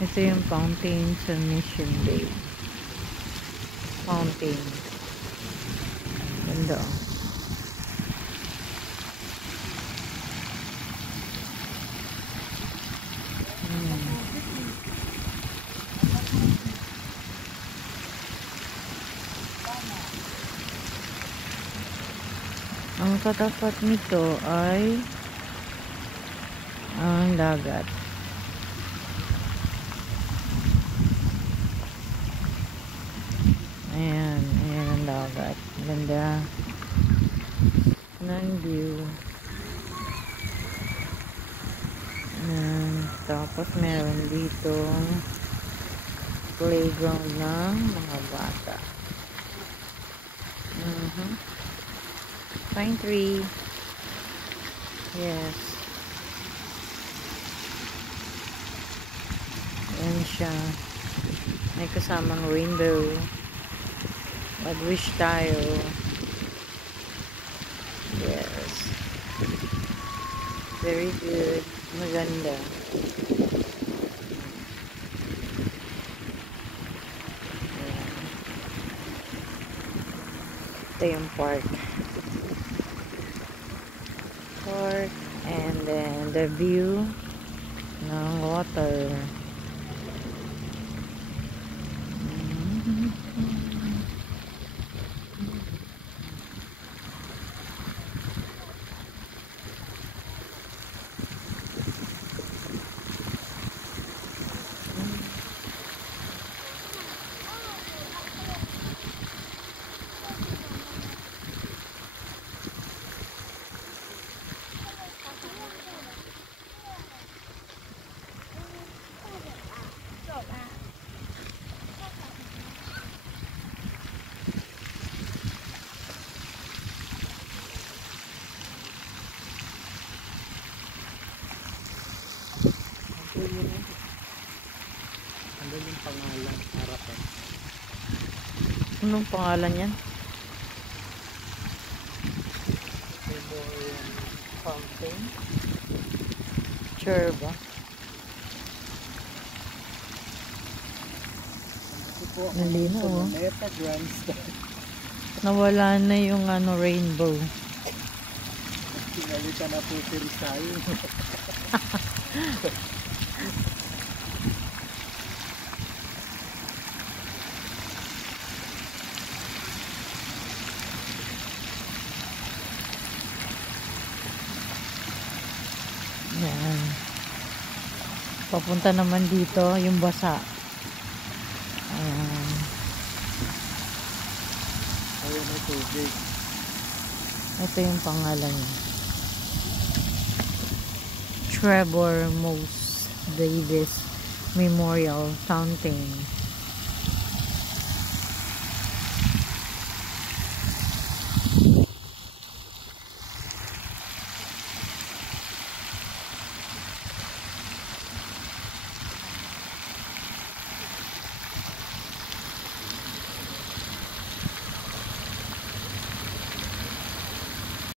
Ito yung fountain sa Mission Bay. Fountain. Ganda oh. Ang katapat nito ay ang dagat. Ayan, ayan ang dagat. Ganda ng view. Ayan, tapos meron dito playground ng mga bata. Pine tree. Yes. Ayan siya. May kasamang rainbow. Mag-wish tayo. Yes. Very good. Maganda. Ayan. Ito yung park. And then the view ng water. Ano yung pangalan? Harapan. Anong pangalan yan? Fountain. Sure ba? Nalinaw oh. Luneta Grandstand. Nawala na yung rainbow. Pinalita na po si Rizal. Yan. Papunta naman dito yung basa. Ayan. Ayan ang tubig. Ito yung pangalan niya. Trevor Moss Davis Memorial Fountain.